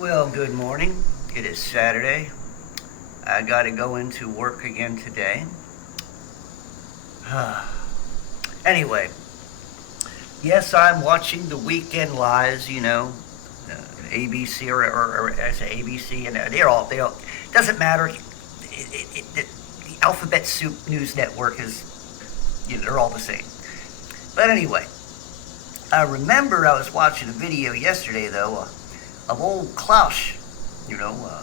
Well, good morning. It is Saturday. I got to go into work again today. Anyway, yes, I'm watching the Weekend Lies, ABC or I say ABC, and they all, doesn't matter. The Alphabet Soup News Network they're all the same. But anyway, I remember I was watching a video yesterday, though, of old Klaus,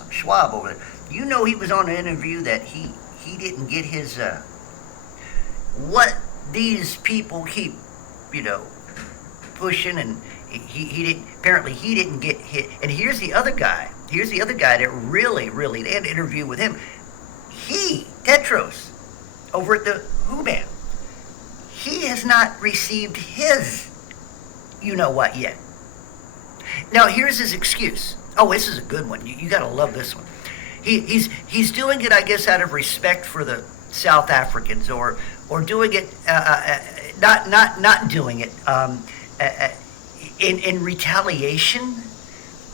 Schwab over there. He was on an interview that he didn't get his, what these people keep, pushing, and he didn't, apparently he didn't get hit. And here's the other guy that really, they had an interview with him. Tetros, over at the Who Band, he has not received his you-know-what yet. Now, here's his excuse. Oh, this is a good one. You got to love this one. He's doing it, I guess, out of respect for the South Africans, or doing it, not doing it in retaliation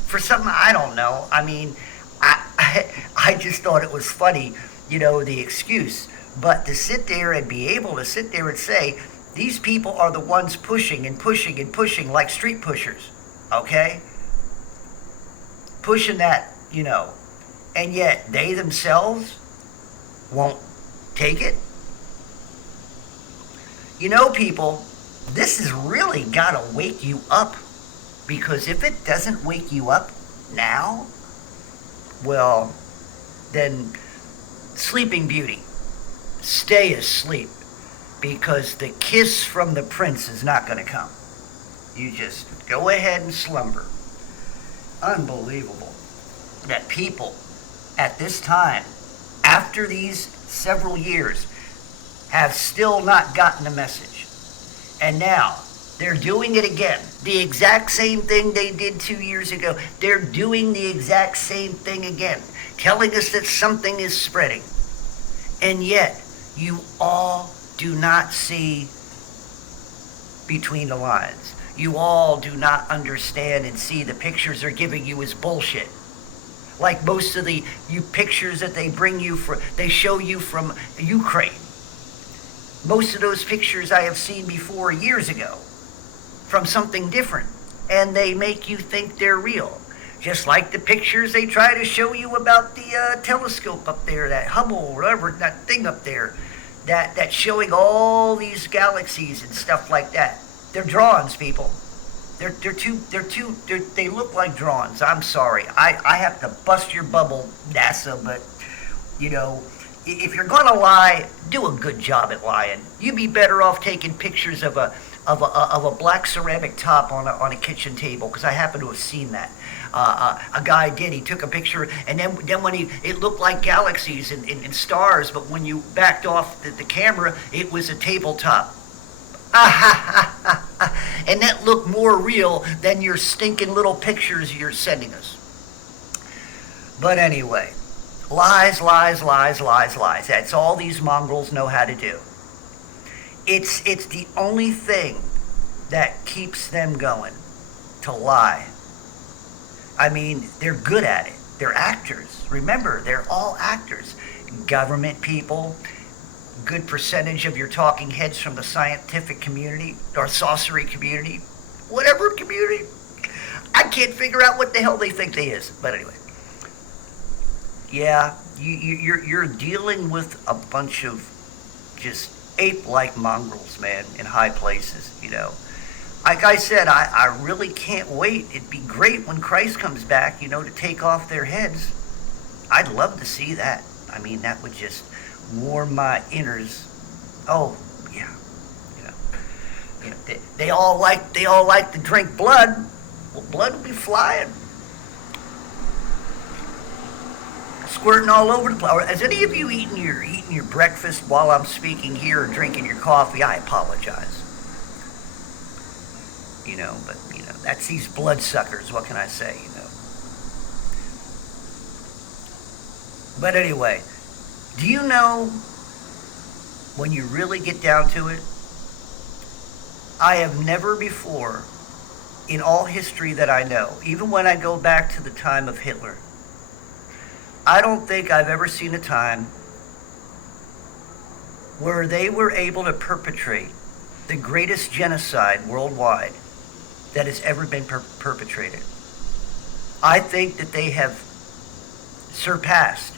for something. I don't know. I mean, I just thought it was funny, the excuse. But to sit there and be able to sit there and say, these people are the ones pushing and pushing and pushing like street pushers, okay? Pushing that, and yet they themselves won't take it. People, this has really got to wake you up, because if it doesn't wake you up now, well, then Sleeping Beauty, stay asleep, because the kiss from the prince is not going to come. You just go ahead and slumber. Unbelievable that people at this time, after these several years, have still not gotten the message. And now they're doing it again. The exact same thing they did 2 years ago. They're doing the exact same thing again, telling us that something is spreading. And yet, you all do not see between the lines. You all do not understand and see the pictures they're giving you is bullshit. Like most of the pictures that they show you from Ukraine. Most of those pictures I have seen before years ago from something different, and they make you think they're real. Just like the pictures they try to show you about the telescope up there, that Hubble, or whatever, that thing up there, that's showing all these galaxies and stuff like that. They're drawings, people. They look like drawings. I'm sorry. I have to bust your bubble, NASA, but, if you're going to lie, do a good job at lying. You'd be better off taking pictures of a black ceramic top on a kitchen table, because I happen to have seen that. A guy did. He took a picture, and then when it looked like galaxies and stars, but when you backed off the camera, it was a tabletop. And that looked more real than your stinking little pictures you're sending us. But anyway, lies. That's all these mongrels know how to do. It's the only thing that keeps them going, to lie. I mean, they're good at it. They're actors. Remember, they're all actors. Government people, good percentage of your talking heads from the scientific community or sorcery community, whatever community. I can't figure out what the hell they think they is. But anyway, yeah, you're dealing with a bunch of just ape-like mongrels, man, in high places, Like I said, I really can't wait. It'd be great when Christ comes back, to take off their heads. I'd love to see that. I mean, that would just warm my innards. Oh, yeah. They all like to drink blood. Well, blood will be flying, squirting all over the place. Has any of you eaten your breakfast while I'm speaking here, or drinking your coffee? I apologize. But that's these bloodsuckers. What can I say? But anyway, do you know, when you really get down to it, I have never before in all history that I know, even when I go back to the time of Hitler, I don't think I've ever seen a time where they were able to perpetrate the greatest genocide worldwide that has ever been perpetrated. I think that they have surpassed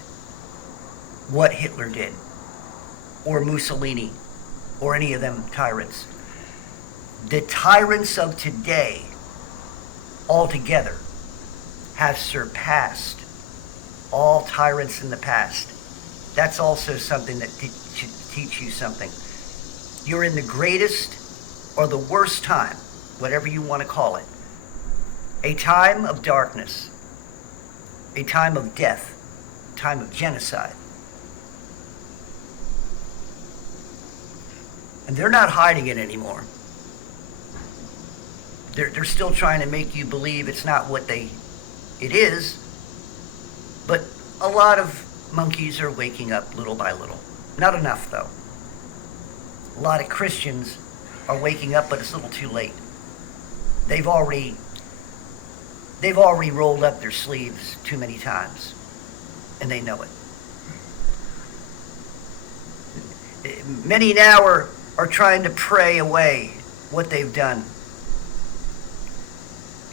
what Hitler did, or Mussolini, or any of them tyrants. The tyrants of today, altogether, have surpassed all tyrants in the past. That's also something that should teach you something. You're in the greatest or the worst time, whatever you want to call it, a time of darkness, a time of death, a time of genocide. And they're not hiding it anymore. They're still trying to make you believe it's not what it is, but a lot of monkeys are waking up little by little. Not enough, though. A lot of Christians are waking up, but it's a little too late. They've already rolled up their sleeves too many times, and they know it. Many now are trying to pray away what they've done.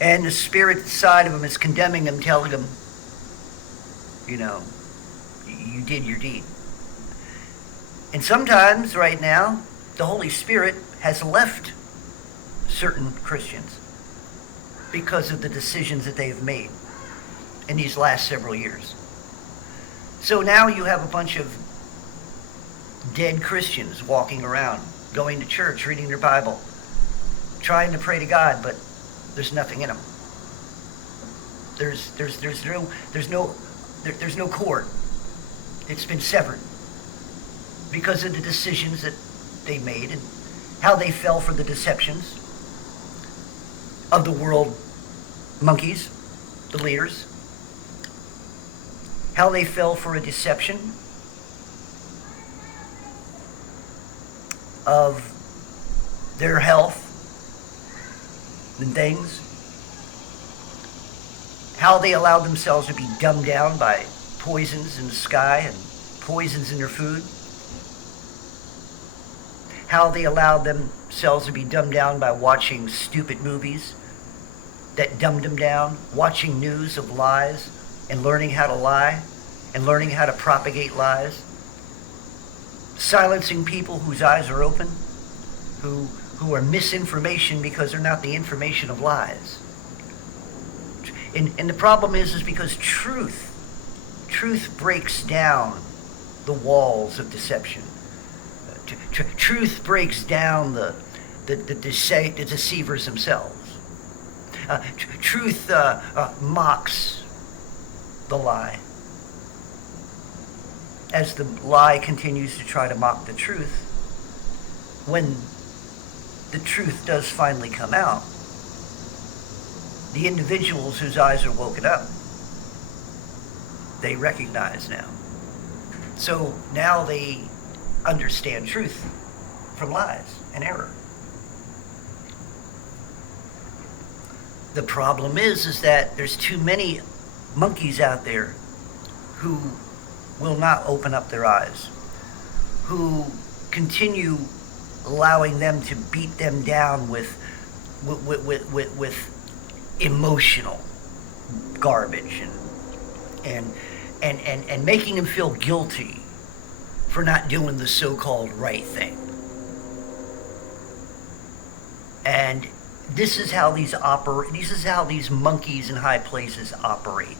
And the spirit inside of them is condemning them, telling them, you did your deed. And sometimes, right now, the Holy Spirit has left certain Christians because of the decisions that they've made in these last several years. So now you have a bunch of dead Christians walking around, going to church, reading their Bible, trying to pray to God, but there's nothing in them. There's no cord. It's been severed because of the decisions that they made and how they fell for the deceptions of the world monkeys, the leaders, how they fell for a deception of their health and things, how they allowed themselves to be dumbed down by poisons in the sky and poisons in their food, how they allowed themselves to be dumbed down by watching stupid movies that dumbed them down, watching news of lies and learning how to lie and learning how to propagate lies, silencing people whose eyes are open, who are misinformation because they're not the information of lies. And the problem is because truth breaks down the walls of deception. Truth breaks down the deceivers themselves. Truth mocks the lie. As the lie continues to try to mock the truth, when the truth does finally come out, the individuals whose eyes are woken up, they recognize now. So now they understand truth from lies and error. The problem is that there's too many monkeys out there who will not open up their eyes, who continue allowing them to beat them down with emotional garbage and making them feel guilty for not doing the so-called right thing. And this is how these monkeys in high places operate.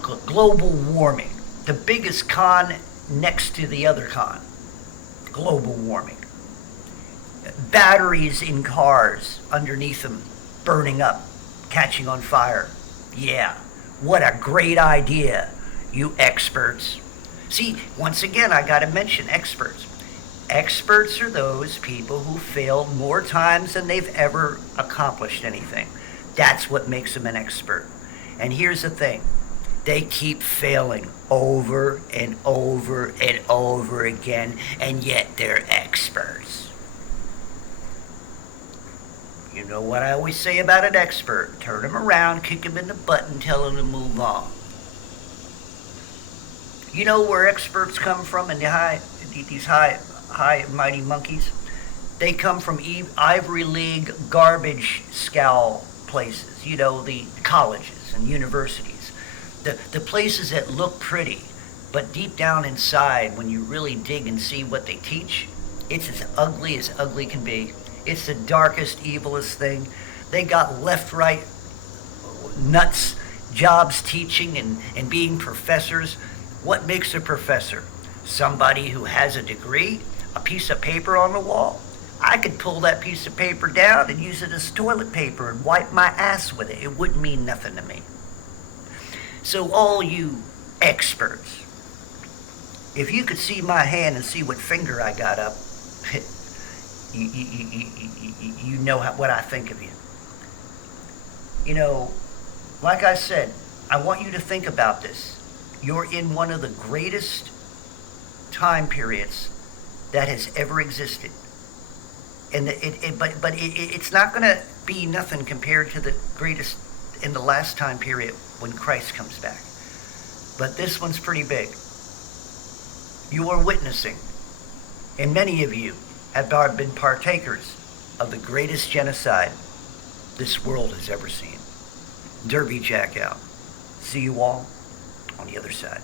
Global warming, the biggest con next to the other con. Global warming. Batteries in cars underneath them burning up, catching on fire. Yeah, what a great idea, you experts. See, once again, I gotta mention experts. Experts are those people who failed more times than they've ever accomplished anything. That's what makes them an expert. And here's the thing. They keep failing over and over and over again, and yet they're experts. You know what I always say about an expert: turn them around, kick them in the butt, and tell them to move on. You know where experts come from in these high mighty monkeys? They come from Ivory League garbage scowl places. You know, the colleges and universities, the places that look pretty, but deep down inside, when you really dig and see what they teach, it's as ugly can be. It's the darkest, evilest thing. They got left, right, nuts jobs teaching and being professors. What makes a professor? Somebody who has a degree, a piece of paper on the wall. I could pull that piece of paper down and use it as toilet paper and wipe my ass with it. It wouldn't mean nothing to me. So all you experts, if you could see my hand and see what finger I got up, you know what I think of you. You know, like I said, I want you to think about this. You're in one of the greatest time periods that has ever existed. And it's not going to be nothing compared to the greatest in the last time period when Christ comes back. But this one's pretty big. You are witnessing, and many of you have been partakers of the greatest genocide this world has ever seen. Derby Jack out. See you all on the other side.